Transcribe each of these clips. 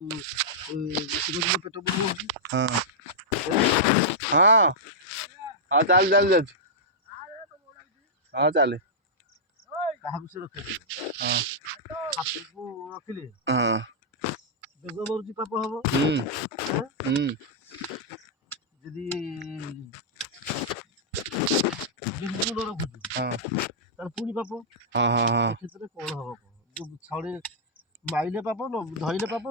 पेट बुझ हाँ हाँ हाँ चल चल जा हाँ चले କାହାକୁ ସେ ରଖିଲେ हाँ ସାପକୁ ରଖିଲେ हाँ ବେଗ ମରୁଛି ପାପ ହବ ଯଦି ବିନ୍ଦୁର ରଖୁଛୁ हाँ ତାର ପୁଣି ପାପ हाँ हाँ हाँ ଏ କ୍ଷେତ୍ରରେ କ'ଣ ହବ ଯୋଉ ଛାଉଡ଼ି ମାଇଲେ ପାପ ଧଇଲେ ପାପ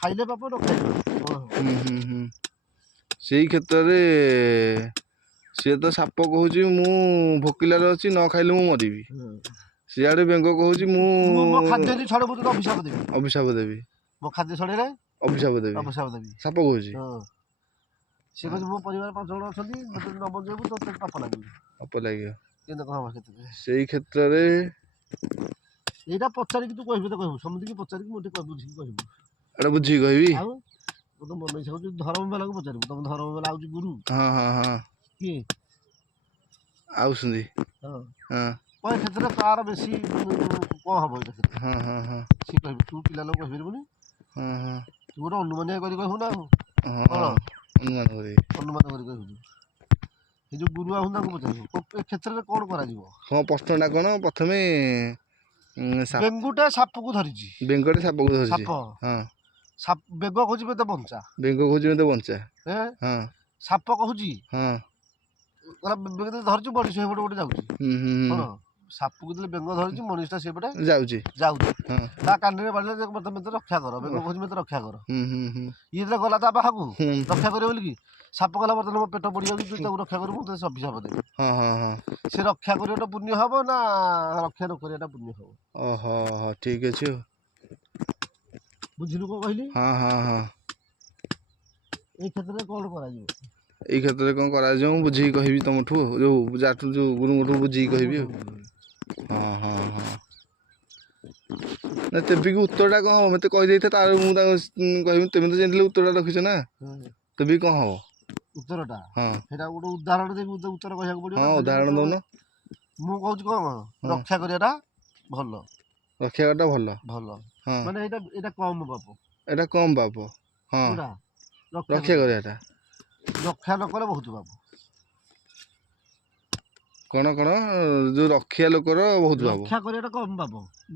ଖାଇଲେ ପାପ ନ ଖାଇଲେ କ'ଣ ହବ ସେଇ କ୍ଷେତ୍ରରେ ସିଏ ତ ସାପ କହୁଛି ମୁଁ ଭୋକିଲାରେ ଅଛି ନ ଖାଇଲେ ମୁଁ ମରିବି ସିଆଡେ ବେଙ୍ଗ କହୁଛି ମୁଁ ମୋ ଖାଦ୍ୟ ଛଡେ ମୁଁ ତତେ ଅଭିଶାପ ଦେବି ମୋ ଖାଦ୍ୟ ଛଡେଇଲେ ଅଭିଶାପ ଦେବି ସାପ କହୁଛି ସେ କହୁଛି ମୋ ପରିବାର 5 ଜଣ ଅଛନ୍ତି ମତେ ନ ବଞ୍ଚେଇବୁ ତୋତେ ପାପ ଲାଗିବ କିନ୍ତୁ କ'ଣ ହବ କ୍ଷେତ୍ରରେ ସେଇ କ୍ଷେତ୍ରରେ ଏଇଟା ପଚାରିକି ତୁ କହିବୁ ତ କହିବୁ ସମସ୍ତଙ୍କୁ ପଚାରିକି ମୁଁ ଟିକେ ବୁଝିକି କହିବୁ ଏଇଟା ବୁଝିକି କହିବି ଆଉ ତୁ ମନ ଇଚ୍ଛା ହଉଛି ଧର୍ମ ବାଲାକୁ ପଚାରିବୁ ତମ ଧର୍ମ ବାଲା ହଉଛି ଗୁରୁ ହଁ ହଁ ହଁ କିଏ ଆଉଛନ୍ତି ହଁ ହଁ କ'ଣ କ୍ଷେତ୍ରରେ ତାର ବେଶୀ କ'ଣ ହବ ଏଇଟା କ୍ଷେତ୍ରରେ ହଁ ହଁ ହଁ ସିଏ କହିବୁ ତୁ ପିଲା ଲୋକ କହିପାରିବୁନି ହଁ ହଁ ତୁ ଗୋଟେ ଅନୁମାନିଆ କରି କହିବୁ ନା ଆଉ କ'ଣ ଅନୁମାନ କରି କହିବୁ ଏ ଯୋଉ ଗୁରୁ ଆହୁନ ତାଙ୍କୁ ପଚାରିବୁ ଏ କ୍ଷେତ୍ରରେ କ'ଣ କରାଯିବ ହଁ ପ୍ରଶ୍ନଟା କ'ଣ ପ୍ରଥମେ ବେଙ୍ଗୁଟା ସାପକୁ ଧରିଛି ବେଙ୍ଗଟେ ସାପକୁ ଧରିଛି ସାପ ହଁ ବେଗ କହୁଛି ମତେ ବଞ୍ଚା ବେଙ୍ଗ କହୁଛି ମତେ ବଞ୍ଚା ହଁ ସାପ କହୁଛି ହଁ ବେଙ୍ଗ ଧରିଛୁ ମଣିଷ ସେପଟେ ଗୋଟେ ଯାଉଛି କ'ଣ ସାପକୁ ଦେଲେ ବେଙ୍ଗ ଧରିଛି ମଣିଷଟା ସେପଟେ ଯାଉଛି ତା କାନରେ ବାଡ଼ିଲେ ମତେ ରକ୍ଷା କର ବେଙ୍ଗ କହୁଛି ମତେ ରକ୍ଷା କର ଇଏ ଯେତେବେଳେ ଗଲା ତା ପାଖକୁ ରକ୍ଷା କରିବ ବୋଲି କି ସାପ ଗଲା ବର୍ତ୍ତମାନ ମୋ ପେଟ ପଡ଼ିଯାଉଛି ତୁ ତାକୁ ରକ୍ଷା କରିବୁ ମୁଁ ତତେ ଅଭିଶାପ ଦେବି ସେ ରକ୍ଷା କରିବାଟା ପୁଣ୍ୟ ହବ ନା ରକ୍ଷା ନ କରିବାଟା ପୁଣ୍ୟ ହବ ଓହୋ ଠିକ ଅଛି ବୁଝିଲୁ କ'ଣ କହିଲି ହଁ ହଁ ହଁ ଏଇ କ୍ଷେତ୍ରରେ କ'ଣ କରାଯିବ ଏଇ କ୍ଷେତ୍ରରେ କ'ଣ କରାଯିବ ମୁଁ ବୁଝିକି କହିବି ତମଠୁ ଯୋଉ ଯାଠୁ ଯୋଉ ଗୁରୁଙ୍କଠୁ ବୁଝିକି କହିବି ଆଉ ହଁ ହଁ ହଁ ନା ତେବିକି ଉତ୍ତରଟା କ'ଣ ହବ ମତେ କହିଦେଇଥା ତାର ମୁଁ ତାଙ୍କୁ କହିବି ତମେ ତ ଜାଣିଥିଲେ ଉତ୍ତରଟା ରଖିଛ ନା ତେବେ କ'ଣ ହବ ଉତ୍ତରଟା ହଁ ସେଇଟା ଗୋଟେ ଉଦାହରଣ ଦେବି ଉତ୍ତର କହିବାକୁ ପଡ଼ିବ ହଁ ଉଦାହରଣ ଦଉନ ମୁଁ କହୁଛି କ'ଣ ରକ୍ଷା କରିବାଟା ଭଲ ରକ୍ଷା କରିବାଟା ଭଲ ହଁ ମାନେ ଏଇଟା କମ ପାପ ଏଇଟା କମ ପାପ ହଁ ରକ୍ଷା କରିବାଟା ରକ୍ଷା ନ କଲେ ବହୁତ ପାପ କ'ଣ ଯୋଉ ରକ୍ଷା ଲୋକର ବହୁତ ପାପ ରକ୍ଷା କରିବାଟା କମ ପାପ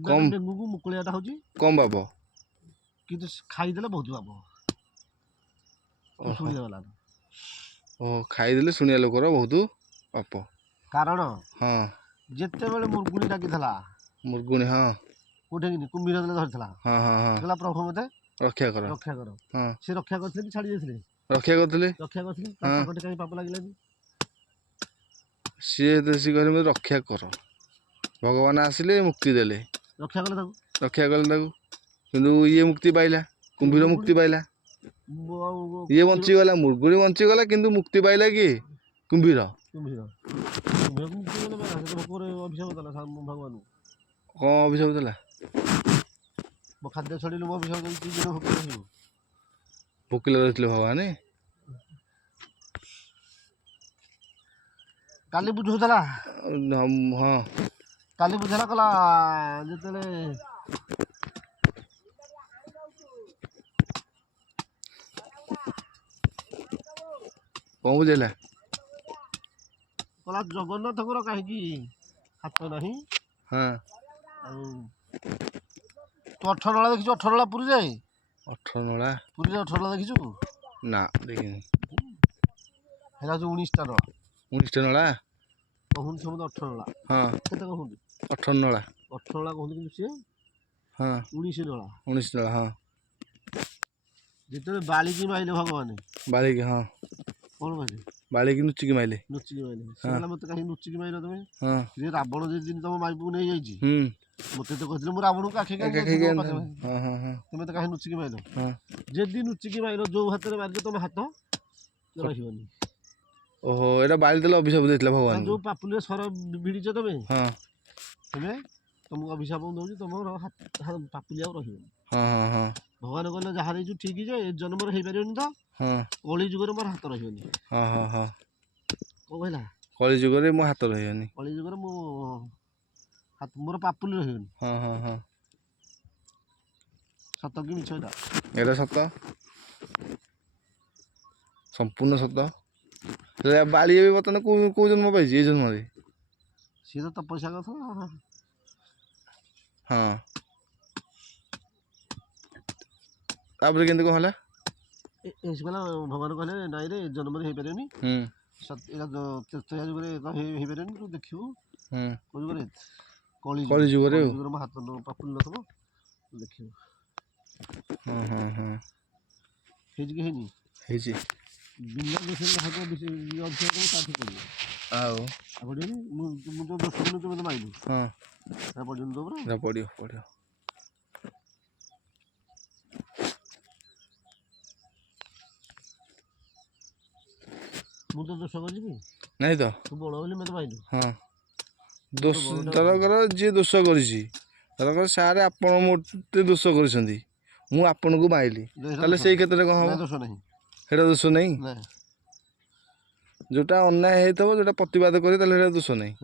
ବେଙ୍ଗକୁ ମୁକୁଳିଆଟା ହଉଛି କମ ପାପ କିନ୍ତୁ ଖାଇଦେଲେ ବହୁତ ପାପ ଶୁଣିଗଲା ଖାଇଦେଲେ ଶୁଣିବା ଲୋକର ବହୁତ ପାପ କାରଣ ହଁ ଯେତେବେଳେ ମୁର୍ଗୁଣୀ ଡାକିଥିଲା ମୁର୍ଗୁଣୀ ହଁ କୋଉଠି କୁମ୍ଭୀର ଧରିଥିଲା ହଁ ହଁ ହଁ କହିଲା ପ୍ରଭୁ ମତେ ରକ୍ଷା କର ହଁ ସେ ରକ୍ଷା କରିଥିଲେ କି ଛାଡ଼ି ଦେଇଥିଲେ ରକ୍ଷା କରିଥିଲେ ତା ପାଖରେ କାହିଁ ପାପ ଲାଗିଲାନି ସିଏ କହିଲେ ମତେ ରକ୍ଷା କର ଭଗବାନ ଆସିଲେ ମୁକ୍ତି ଦେଲେ ରକ୍ଷା କଲେ ତାକୁ କିନ୍ତୁ ଇଏ ମୁକ୍ତି ପାଇଲା କୁମ୍ଭୀର ମୁକ୍ତି ପାଇଲା ଇଏ ବଞ୍ଚିଗଲା ମୁର୍ଗୁଣୀ ବଞ୍ଚିଗଲା କିନ୍ତୁ ମୁକ୍ତି ପାଇଲା କିଏ କୁମ୍ଭୀର ଭଗବାନ କ'ଣ ଅଭିଶାପ ଦେଲା ମୋ ଖାଦ୍ୟ ଛଡ଼ିଲୁ ମୋ ଅଭିଶାପ ଭୋକିଲା ରହିଥିଲେ ଭଗବାନ କାଲି ବୁଝଉଥିଲା ହଁ କାଲି ବୁଝେଇଲା କହିଲା ଯେତେବେଳେ କ'ଣ ବୁଝେଇଲା କହିଲା ଜଗନ୍ନାଥଙ୍କର କାହିଁକି ହାତ ନାହିଁ ଆଉ ତୁ 18 ନଳା ଦେଖିଛୁ 18 ନଳା ପୁରୀ ଯାଏ 18 ନଳା ପୁରୀରେ 18 ନଳା ଦେଖିଛୁ ନା ଦେଖିନି ହେରା ହଉଛି 19ଟା ନଳା 19ଟା ନଳା କହୁନ୍ତି ସମସ୍ତେ 18 ନଳା ହଁ କେତେ କହୁନ୍ତି 18 ନଳା 18 ନଳା କହୁନ୍ତି କିନ୍ତୁ ସିଏ ହଁ 19 ନଳା 19 ନଳା ହଁ ଯେତେବେଳେ ବାଳିକି ମାଇଲେ ଭଗବାନ ବାଳିକି ହଁ କ'ଣ କହିଲେ ବାଳିକି ନୁଚିକି ମାଇଲେ ସେ କହିଲା ମତେ କାହିଁକି ନୁଚିକି ମାଇଲ ତମେ ହଁ ଯେ ରାବଣ ଯେଦିନ ତମ ମାଇପୁକୁ ନେଇଯାଇଛି ମତେ ତ କହିଥିଲେ ମୁଁ ରାବଣକୁ ଆଖି ତମେ ତ କାହିଁକି ନୁଚିକି ମାଇଲ ଯଦି ନୁଚିକି ମାଇଲ ଯୋଉ ହାତରେ ମାରିଛ ତମ ହାତ ରହିବନି ଓହୋ ଏଇଟା ବାଳି ଦେଲେ ଅଭିଶାପ ଦେଇଥିଲା ଭଗବାନ ଯୋଉ ପାପୁଲିରେ ସର ଭିଡ଼ିଛ ତମେ ତମକୁ ଅଭିଶାପ ଦଉଛି ତମର ପାପୁଲି ଆଉ ରହିବନି ଭଗବାନ କହିଲେ ଯାହା ଦେଇଛୁ ଠିକ ଯେ ଏ ଜନ୍ମରେ ହେଇପାରିବନି ତ କଳି ଯୁଗରେ ମୋର ହାତ ରହିବନି କ'ଣ କହିଲା କଳି ଯୁଗରେ ମୋ ହାତ ରହିବନି କଳି ଯୁଗରେ ମୋର ପାପୁଲି ରହିବନି ସତ କି ମିଛ ଏଇଟା? ଏଇଟା ସତ, ସମ୍ପୂର୍ଣ୍ଣ ସତ। ବାଳି ଏବେ ବର୍ତ୍ତମାନ କୋଉ ଜନ୍ମ ପାଇଛି? ଏଇ ଜନ୍ମରେ। ସିଏ ତ ତପସ୍ୟା କରୁଥିଲା। ହଁ, ତାପରେ କେମିତି କଣ ହେଲା? କହିଲା ଭଗବାନ କହିଲେ ନାଇଁ ରେ ଜନ୍ମରେ ହେଇପାରିବନି, ତ୍ରେତୟା ଯୁଗରେ ହେଇପାରିବନି, ତୁ ଦେଖିବୁ କୋଉ ଯୁଗରେ? କଳି ଯୁଗରେ ମୋ ହାତ ପାପୁଲି ନଥିବ, ଦେଖିବୁ। ହେଇଛି କି ହେଇନି? ହେଇଛି। ବିନା ଦୋଷରେ ଭାଗ ତାଠୁ ପଡ଼ିବ। ଆଉ ପଡ଼ିବନି? ମୁଁ ତ ଦୋଷ କଲି ତୁ ମୋତେ ମାଇଲୁ। ହଁ, ପଡ଼ିବନି ତ ପୁରା? ପଡ଼ିବ ପଡ଼ିବ। ମୁଁ ତ ଦୋଷ କରିଛି କି? ନାଇଁ ତ। ତୁ ବଡ଼ ବୋଲି ମୋତେ ମାଇଲୁ। ହଁ, ଦୋଷ ଧରକର ଯିଏ ଦୋଷ କରିଛି, ଧରକର ସାର୍ ଆପଣ ମୋତେ ଦୋଷ କରିଛନ୍ତି, ମୁଁ ଆପଣଙ୍କୁ ମାଇଲି, ତାହେଲେ ସେଇ କ୍ଷେତ୍ରରେ କ'ଣ ହବ? ଦୋଷ ନାହିଁ, ସେଇଟା ଦୋଷ ନାହିଁ। ଯୋଉଟା ଅନ୍ୟାୟ ହେଇଥିବ, ଯୋଉଟା ପ୍ରତିବାଦ କରି, ତାହେଲେ ସେଇଟା ଦୋଷ ନାହିଁ।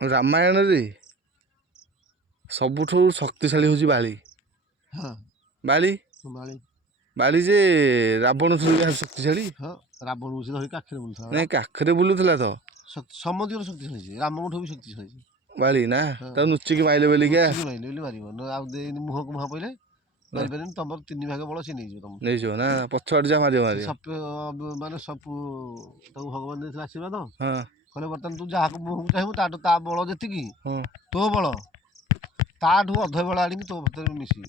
ରାମାୟଣରେ ସବୁଠୁ ଶକ୍ତିଶାଳୀ ହଉଛି ବାଳି। ବାଳି ବାଳି ଯେ ରାବଣ ଠାରୁ ଶକ୍ତିଶାଳୀ। ରାବଣକୁ ସେ ଧରି କାଖରେ ବୁଲୁଥିଲା। ନାଇଁ, କାଖରେ ବୁଲୁଥିଲା ତ। ସମସ୍ତଙ୍କର ଶକ୍ତିଶାଳୀ, ରାମଙ୍କଠୁ ବି ଶକ୍ତିଶାଳୀ ବାଳି ନା। ତାକୁ ନୁଚିକି ମାଇଲେ ବୋଲିକା ମାଇଲେ ବୋଲି ମାରିବ, ଆଉ ମୁହଁକୁ ମୁହଁ ପଇଲେ ମାରିପାରିବନି। ତମର 3 ଭାଗ ବଳ ସେ ନେଇଯିବ ତମକୁ। ନେଇଯିବ ନା, ପଛଆଡ଼େ ଯା ମାରିବ ମାନେ ସବୁ ତାକୁ ଭଗବାନ ଦେଇଥିଲେ ଆଶୀର୍ବାଦ। କହିଲେ ବର୍ତ୍ତମାନ ତୁ ଯାହାକୁ ମୁହଁକୁ ଚାହିଁବୁ ତାଠୁ ତା ବଳ ଯେତିକି, ତୋ ବଳ ତାଠୁ ଅଧ ବଳ ଆଣିକି ତୋ ଭିତରେ ମିଶିବ।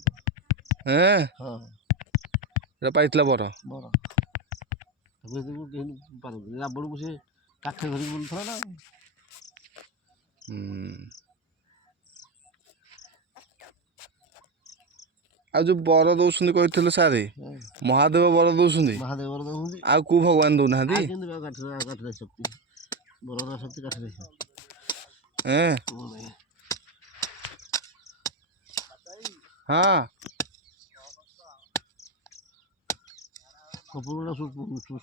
ଏଟା ପାଇଥିଲା ବର। ତାକୁ କେହି ପାରନ୍ତିନି। ରାବଣକୁ ସେ କାଖରେ ଧରିକି ବୁଲୁଥିଲା ନା। ଆଉ ଯୋଉ ବର ଦଉଛନ୍ତି କହିଥିଲେ ସାରେ, ମହାଦେବ ବର ଦଉଛନ୍ତି। ଆଉ କୋଉ ଭଗବାନ ଦଉନାହାନ୍ତି? ଶକ୍ତି ବରର ଶକ୍ତି କାଠରେ। ହଁ,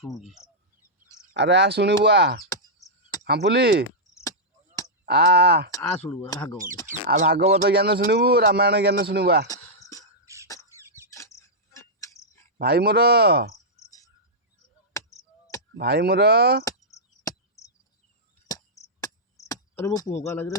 ଶୁଣୁଛି। ଆରେ ଆ ଶୁଣିବୁ, ହାମ୍ପୁଲି ଶୁଣିବୁ ଭାଗବତ ଜ୍ଞାନ ଶୁଣିବୁ, ରାମାୟଣ ଜ୍ଞାନ ଶୁଣିବୁ। ଭାଇ ମୋର ଆରେ ମୋ ପୁଅ କା ଲାଗିଲେ